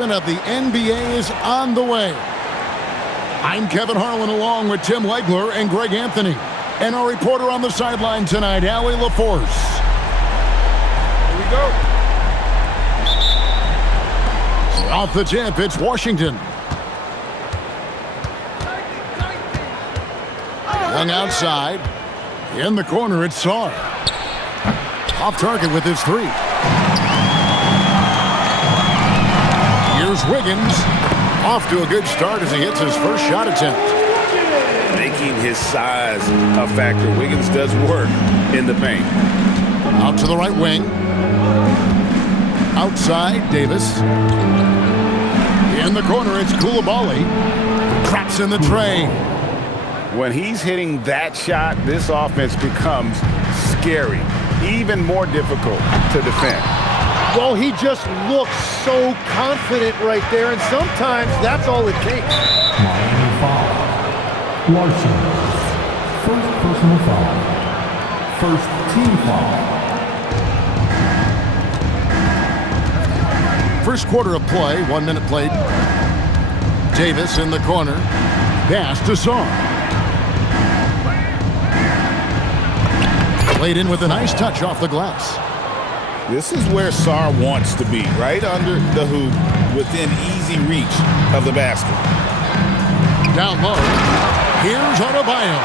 Of the NBA is on the way. I'm Kevin Harlan along with Tim Legler and Greg Anthony. And our reporter on the sideline tonight, Allie LaForce. Here we go. Off the tip, it's Washington. Young outside. In the corner, it's Sarr. Off target with his three. Here's Wiggins. Off to a good start as he hits his first shot attempt. Making his size a factor. Wiggins does work in the paint. Out to the right wing. Outside, Davis. In the corner, it's Coulibaly. Traps in the tray. When he's hitting that shot, this offense becomes scary. Even more difficult to defend. Well, he just looks so confident right there, and sometimes that's all it takes. Miami foul. Larson. First personal foul. First team foul. First quarter of play, 1 minute played. Davis in the corner. Pass to Sarr. Played in with a nice touch off the glass. This is where Sarr wants to be, right under the hoop, within easy reach of the basket. Down low. Here's Adebayo.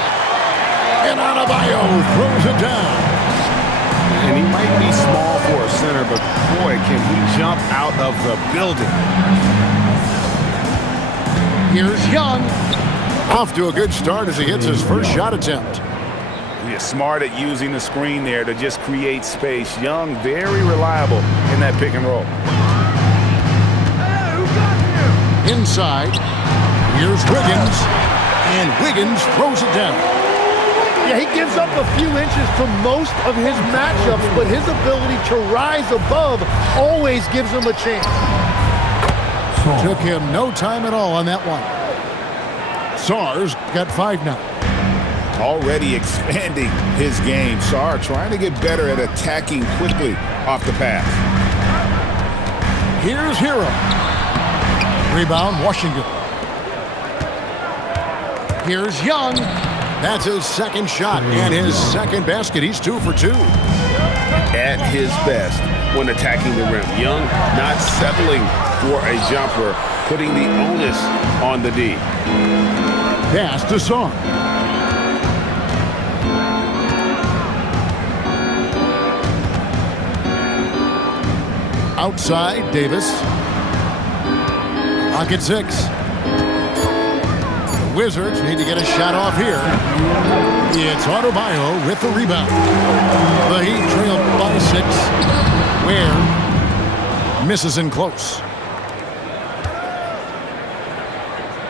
And Adebayo throws it down. And he might be small for a center, but boy, can he jump out of the building. Here's Young. Off to a good start as he hits his first shot attempt. He's smart at using the screen there to just create space. Young, very reliable in that pick and roll. Inside, here's Wiggins, and Wiggins throws it down. Yeah, he gives up a few inches to most of his matchups, but his ability to rise above always gives him a chance. Took him no time at all on that one. Sarr's got 5 now. Already expanding his game. Sarr trying to get better at attacking quickly off the pass. Here's Hero. Rebound, Washington. Here's Young. That's his second shot and his second basket. He's 2 for 2. At his best when attacking the rim. Young not settling for a jumper, putting the onus on the D. Pass to Sarr. Outside, Davis. Pocket 6. The Wizards need to get a shot off here. It's Adebayo with the rebound. The Heat trail by 6. Ware misses in close.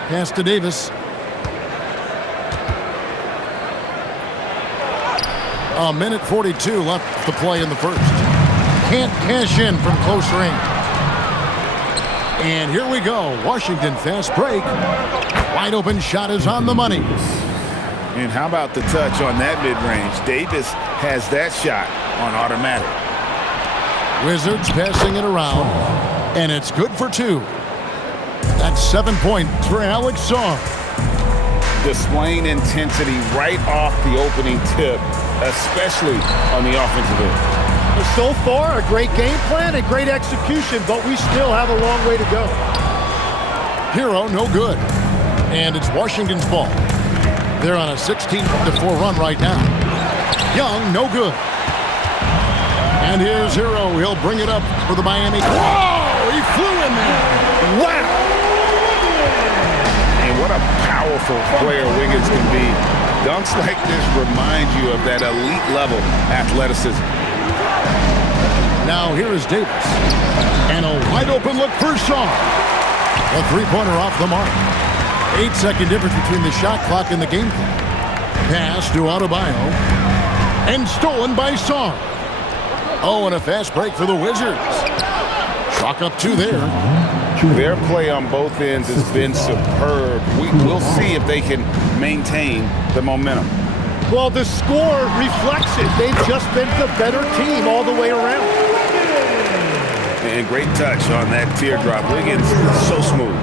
Pass to Davis. A minute 42 left to play in the first. Can't cash in from close range. And here we go. Washington fast break. Wide open shot is on the money. And how about the touch on that mid-range? Davis has that shot on automatic. Wizards passing it around. And it's good for 2. That's 7 points for Alex Sarr. Displaying intensity right off the opening tip, especially on the offensive end. So far, a great game plan and great execution, but we still have a long way to go. Hero, no good. And it's Washington's ball. They're on a 16-4 run right now. Young, no good. And here's Hero. He'll bring it up for the Miami. Whoa! He flew in there. Wow! And what a powerful player Wiggins can be. Dunks like this remind you of that elite level athleticism. Now here is Davis. And a wide open look for Sarr. A 3-pointer off the mark. 8-second difference between the shot clock and the game clock. Pass to Adebayo. And stolen by Sarr. Oh, and a fast break for the Wizards. Chalk up 2 there. Their play on both ends has been superb. We'll see if they can maintain the momentum. Well, the score reflects it. They've just been the better team all the way around. And great touch on that teardrop. Wiggins, so smooth.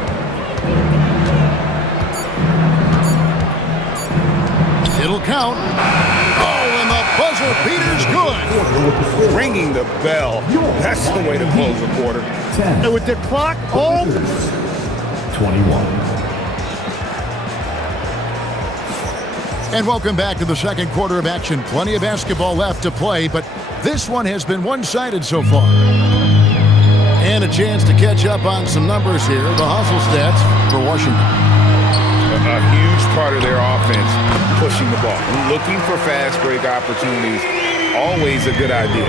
It'll count. Oh, and the buzzer beater's good. Ringing the bell. That's the way to close the quarter. 10. And with the clock all 21. And welcome back to the second quarter of action. Plenty of basketball left to play, but this one has been one-sided so far. And a chance to catch up on some numbers here. The hustle stats for Washington. A huge part of their offense, pushing the ball. Looking for fast break opportunities, always a good idea.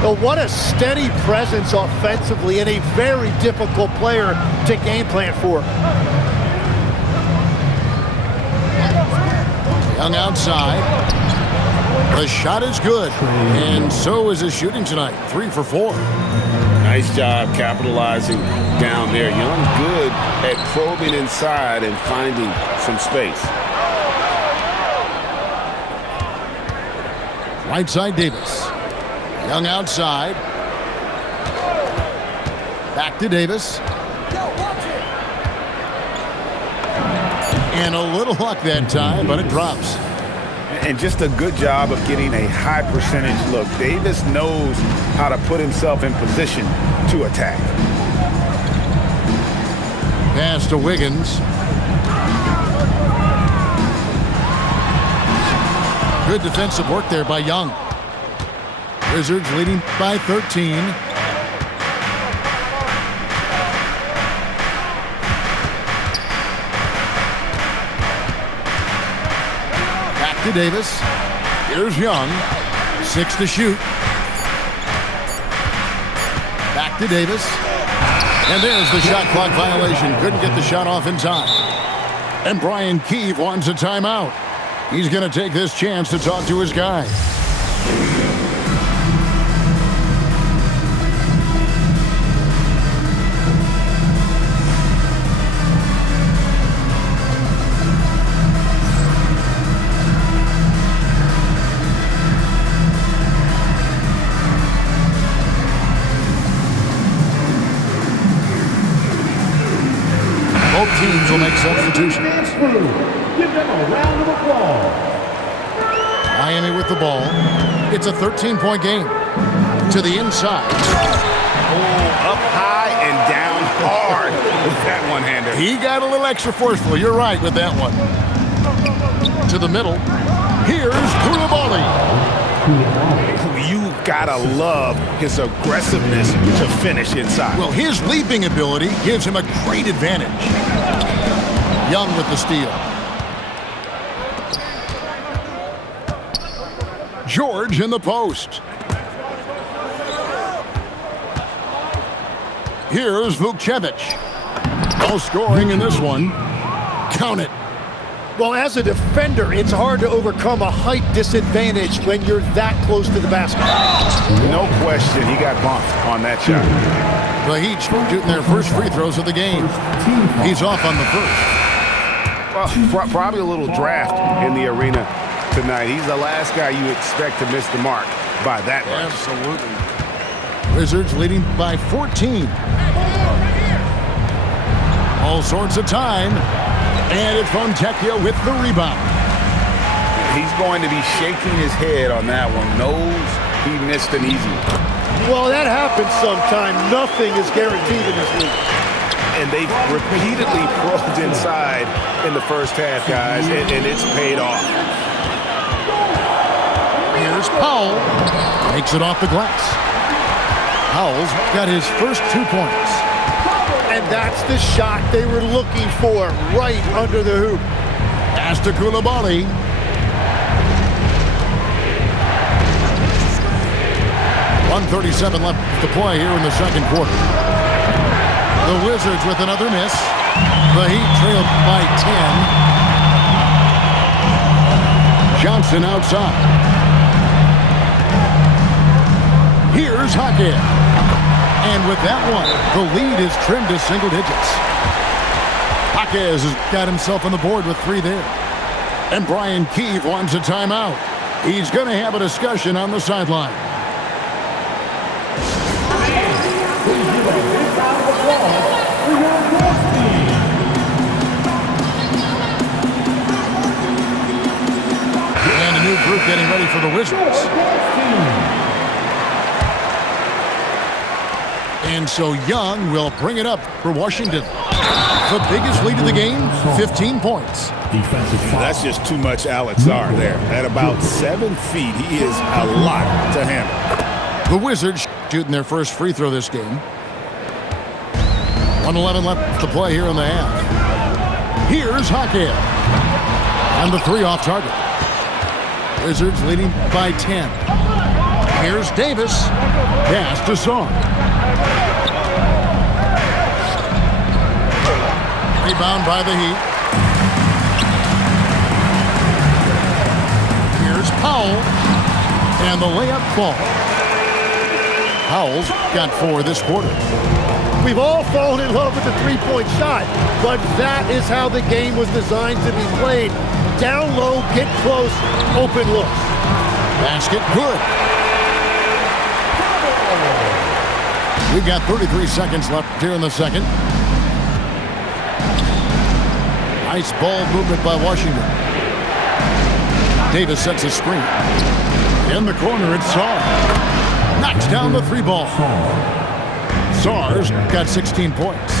Well, what a steady presence offensively and a very difficult player to game plan for. Young outside. The shot is good, and so is his shooting tonight. 3 for 4. Nice job capitalizing down there. Young good at probing inside and finding some space. Right side, Davis. Young outside. Back to Davis. And a little luck that time, but it drops. And just a good job of getting a high percentage look. Davis knows how to put himself in position to attack. Pass to Wiggins. Good defensive work there by Young. Wizards leading by 13. Back to Davis. Here's Young. 6 to shoot. Back to Davis. And there's the shot clock violation. Couldn't get the shot off in time. And Brian Keefe wants a timeout. He's going to take this chance to talk to his guy. Both teams will make substitutions. Give them a round of applause. Miami with the ball. It's a 13-point game. To the inside. Oh, up high and down hard with that one-hander. He got a little extra forceful. You're right with that one. To the middle. Here's Koulibaly. You gotta love his aggressiveness to finish inside. Well, his leaping ability gives him a great advantage. Young with the steal. George in the post. Here's Vukcevic. No scoring in this one. Count it. Well, as a defender, it's hard to overcome a height disadvantage when you're that close to the basket. No question, he got bumped on that shot. The Heat shooting their first free throws of the game. He's off on the first. Well, probably a little draft in the arena tonight. He's the last guy you expect to miss the mark by that much. Absolutely. Wizards leading by 14. All sorts of time. And it's Fontecchio with the rebound. He's going to be shaking his head on that one. Knows he missed an easy one. Well, that happens sometime. Nothing is guaranteed in this league. And they've repeatedly probed inside in the first half, guys, and it's paid off. Here's Powell. Makes it off the glass. Powell's got his first 2 points. And that's the shot they were looking for, right under the hoop. Pass to Koulibaly. .137 left to play here in the second quarter. The Wizards with another miss. The Heat trailed by 10. Johnson outside. Here's Hackett. And with that one, the lead is trimmed to single digits. Jaquez has got himself on the board with 3 there. And Brian Keefe wants a timeout. He's going to have a discussion on the sideline. getting ready for the Wizards. And so Young will bring it up for Washington. The biggest lead of the game, 15 points. Defensive foul. That's just too much Alex Sarr there. At about 7 feet, he is a lot to handle. The Wizards shooting their first free throw this game. 1:11 left to play here in the half. Here's Hackett. And the 3 off target. Wizards leading by 10. Here's Davis. Pass to Sarr. Rebound by the Heat. Here's Powell. And the layup falls. Powell's got 4 this quarter. We've all fallen in love with the three-point shot, but that is how the game was designed to be played. Down low, get close, open looks. Basket good. We've got 33 seconds left here in the second. Nice ball movement by Washington. Davis sets a screen. In the corner, it's Sarr. Knocks down the 3 ball. Sarr's got 16 points.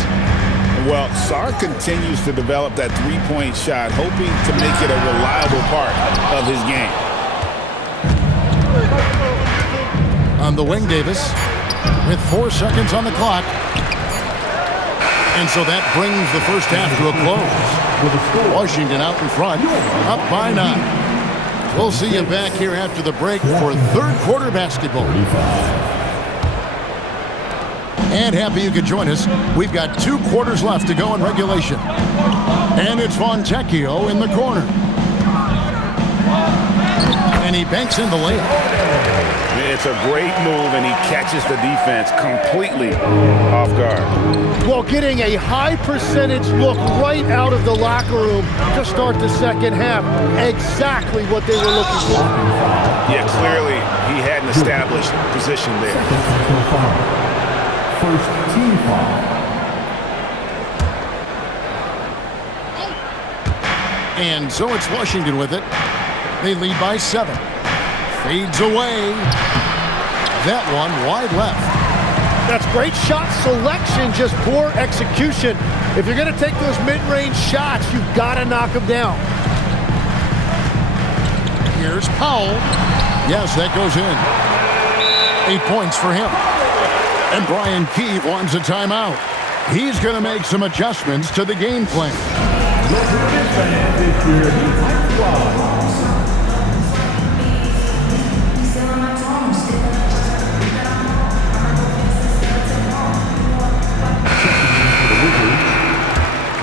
Well, Sarr continues to develop that three-point shot, hoping to make it a reliable part of his game. On the wing, Davis, with 4 seconds on the clock. And so that brings the first half to a close. Washington out in front, up by 9. We'll see you back here after the break for third quarter basketball. And happy you could join us. We've got 2 quarters left to go in regulation. And it's Fontecchio in the corner. And he banks in the layup. It's a great move, and he catches the defense completely off guard. Well, getting a high percentage look right out of the locker room to start the second half. Exactly what they were looking for. Yeah, clearly he had an established position there. First team foul. And so it's Washington with it. They lead by 7. Fades away. That one wide left. That's great shot selection, just poor execution. If you're going to take those mid-range shots, you've got to knock them down. Here's Powell. Yes, that goes in. 8 points for him. And Brian Keefe wants a timeout. He's going to make some adjustments to the game plan.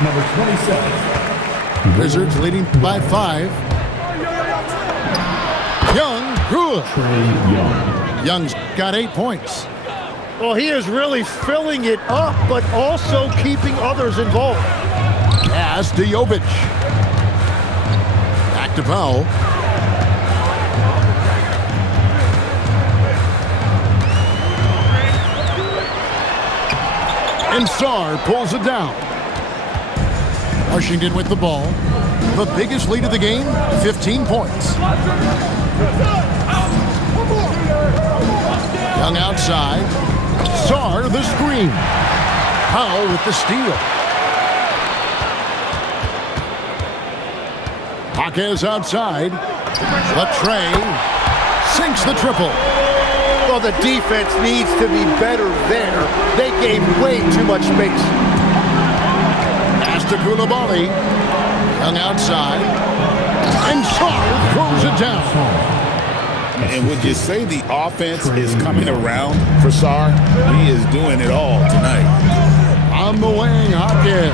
Number 27. Wizards leading by 5. Young, good. Trae Young. Young's got 8 points. Well, he is really filling it up, but also keeping others involved. Pass to Jovic. Back to Powell. And Sarr pulls it down. Washington with the ball. The biggest lead of the game, 15 points. Young outside. Sarr the screen. Powell with the steal. Jaquez outside. Latrey sinks the triple. Well, the defense needs to be better there. They gave way too much space. Pass to Coulibaly. Young outside. And Sarr throws it down. And would you say the offense is coming around for Sarr? He is doing it all tonight. On the wing, Hopkins.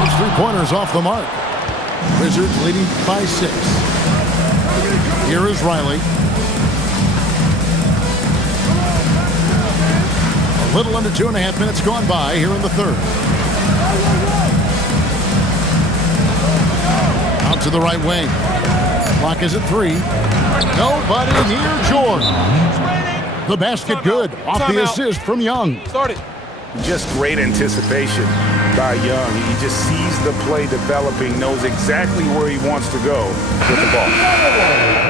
Those 3-pointers off the mark. Wizards leading by 6. Here is Riley. A little under 2.5 minutes gone by here in the third. Out to the right wing. Clock is at 3. Nobody near Jordan. The basket good. Off the assist from Young. Start it. Just great anticipation by Young. He just sees the play developing, knows exactly where he wants to go with the ball.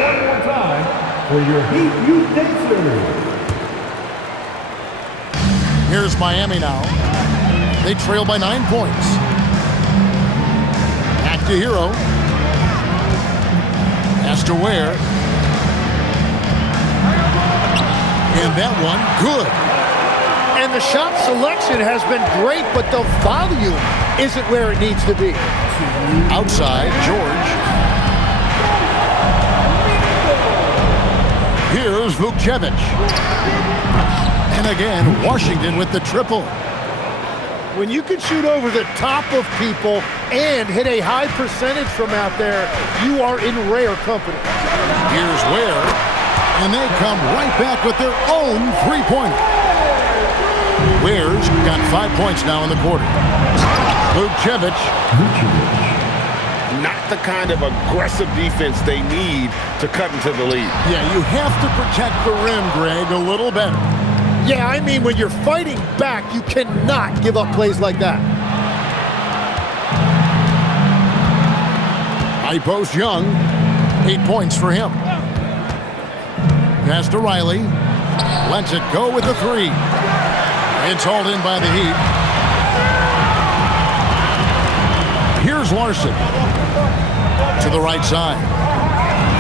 One more time for your Heat Youth Dancers. Here's Miami now. They trail by 9 points. Back to Hero. Pass to Ware. And that one, good. And the shot selection has been great, but the volume isn't where it needs to be. Outside, George. Here's Vukcevic. And again, Washington with the triple. When you can shoot over the top of people and hit a high percentage from out there, you are in rare company. Here's Ware. And they come right back with their own three-pointer. Ware's got 5 points now in the quarter. Vukcevic. Not the kind of aggressive defense they need to cut into the lead. Yeah, you have to protect the rim, Greg, a little better. Yeah, I mean, when you're fighting back, you cannot give up plays like that. High post Young. 8 points for him. Pass to Riley. Lets it go with the three. It's hauled in by the Heat. Here's Larson. To the right side.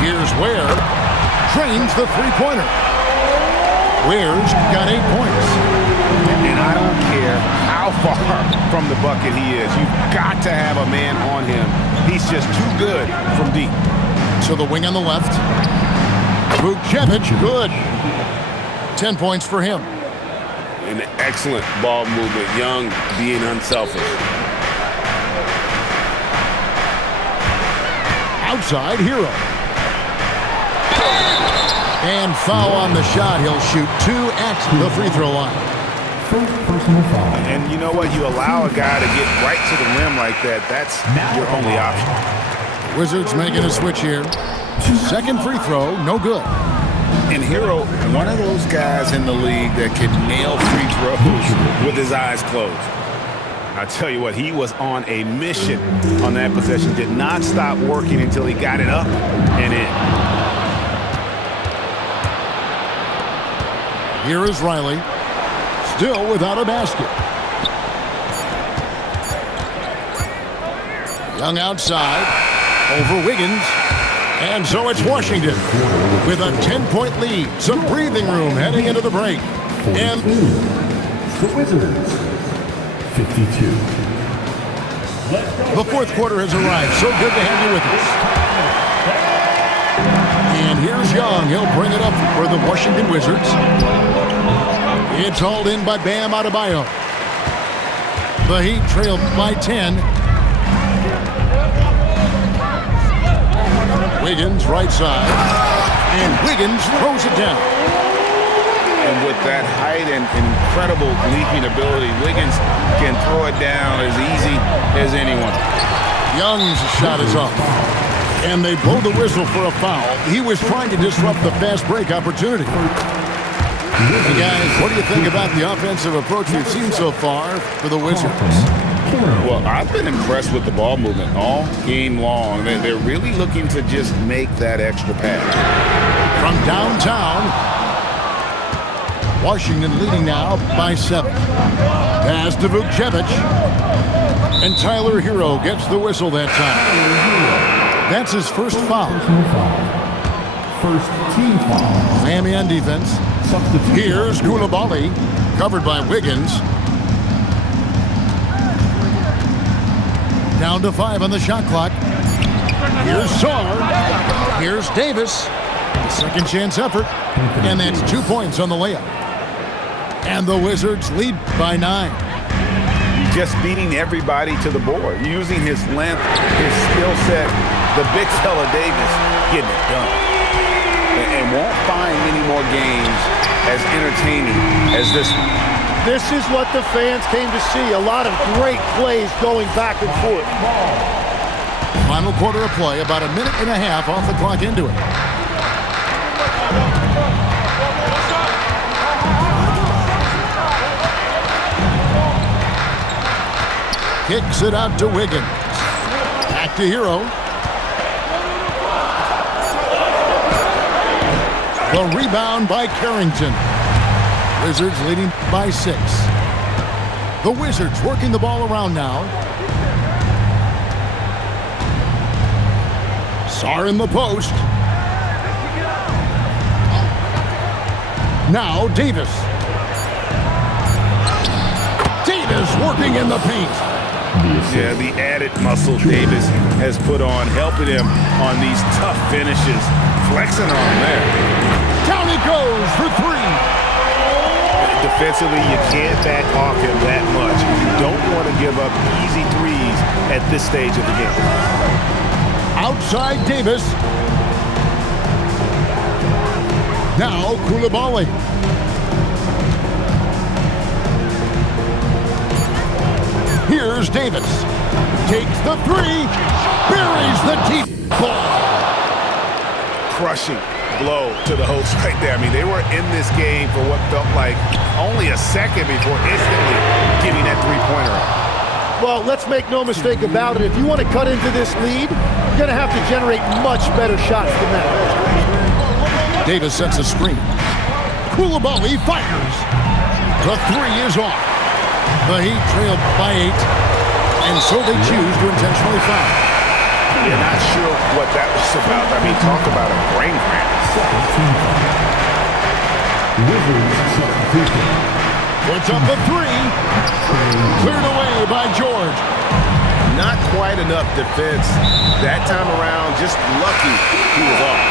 Here's Ware. Trains the three-pointer. Ware's got 8 points. And I don't care how far from the bucket he is. You've got to have a man on him. He's just too good from deep. To the wing on the left. Vukcevic, good. 10 points for him. An excellent ball movement. Young being unselfish. Outside, Hero. And foul on the shot. He'll shoot 2 at the free throw line. First personal foul. And you know what? You allow a guy to get right to the rim like that. That's your only option. Wizards making a switch here. Second free throw, no good. And Hero, one of those guys in the league that can nail free throws with his eyes closed. I tell you what, he was on a mission on that possession. Did not stop working until he got it up and in. Here is Riley, still without a basket. Young outside, over Wiggins. And so it's Washington with a 10-point lead. Some breathing room heading into the break. And the Wizards, 52. The fourth quarter has arrived. So good to have you with us. And here's Young. He'll bring it up for the Washington Wizards. It's hauled in by Bam Adebayo. The Heat trail by 10. Wiggins, right side. And Wiggins throws it down. And with that height and incredible leaping ability, Wiggins can throw it down as easy as anyone. Young's shot is up. And they blow the whistle for a foul. He was trying to disrupt the fast break opportunity. Hey guys, what do you think about the offensive approach we've seen so far for the Wizards? Well, I've been impressed with the ball movement all game long. They're really looking to just make that extra pass. From downtown, Washington leading now by 7. Pass to Vukcevic. And Tyler Hero gets the whistle that time. That's his first foul. First team foul. Miami on defense. Here's Coulibaly, covered by Wiggins. Down to 5 on the shot clock. Here's Sarr. Here's Davis. Second chance effort. And that's 2 points on the layup. And the Wizards lead by 9. Just beating everybody to the board. Using his length, his skill set. The big fella Davis getting it done. And won't find many more games as entertaining as this one. This is what the fans came to see. A lot of great plays going back and forth. Final quarter of play, about a minute and a half off the clock into it. Kicks it out to Wiggins. Back to Hero. The rebound by Carrington. Wizards leading by 6. The Wizards working the ball around now. Sarr in the post. Now Davis. Davis working in the paint. Yeah, the added muscle Davis has put on, helping him on these tough finishes. Flexing on him there. Down he goes for 3. Defensively, you can't back off him that much. You don't want to give up easy threes at this stage of the game. Outside Davis. Now Coulibaly. Here's Davis. Takes the 3. Buries the deep ball. Crushing blow to the host right there. I mean, they were in this game for what felt like only a second before instantly getting that three-pointer up. Well, let's make no mistake about it. If you want to cut into this lead, you're going to have to generate much better shots than that. Davis sets a screen. Coulibaly fires. The 3 is off. The Heat trailed by 8, and so they choose to intentionally foul. You're not sure what that was about. I mean, talk about a brain cramp. Puts up the 3. Cleared away by George. Not quite enough defense that time around. Just lucky he was off.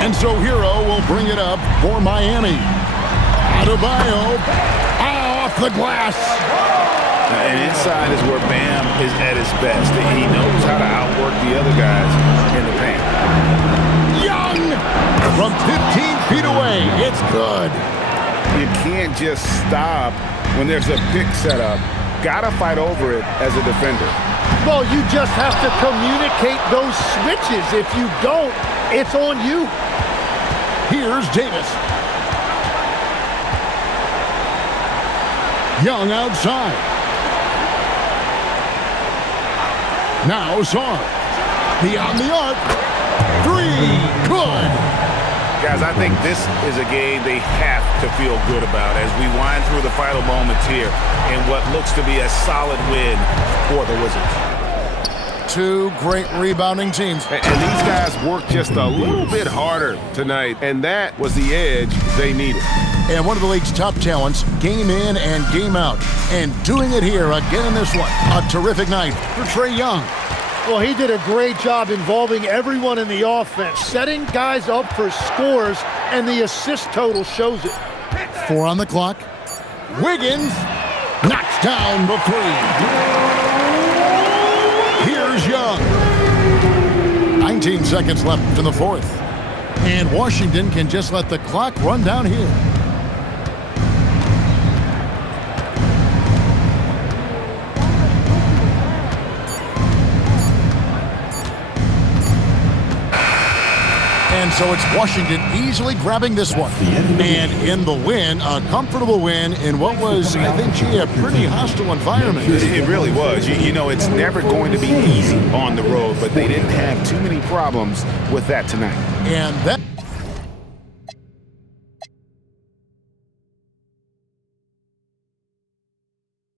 And so Hero will bring it up for Miami. Adebayo off the glass. And inside is where Bam is at his best. He knows how to outwork the other guys in the paint. Young from 15 feet away. It's good. You can't just stop when there's a pick set up. Gotta fight over it as a defender. Well, you just have to communicate those switches. If you don't, it's on you. Here's Davis. Young outside. Now Sarr. Beyond the arc. 3. Good. Guys, I think this is a game they have to feel good about as we wind through the final moments here in what looks to be a solid win for the Wizards. 2 great rebounding teams. And these guys worked just a little bit harder tonight, and that was the edge they needed. And one of the league's top talents, game in and game out. And doing it here again in this one. A terrific night for Trae Young. Well, he did a great job involving everyone in the offense, setting guys up for scores, and the assist total shows it. 4 on the clock. Wiggins knocks down the 3. Here's Young. 19 seconds left in the 4th. And Washington can just let the clock run down here. And so it's Washington easily grabbing this one. And in the win, a comfortable win in what was, I think, a pretty hostile environment. It really was. You know, it's never going to be easy on the road, but they didn't have too many problems with that tonight. And that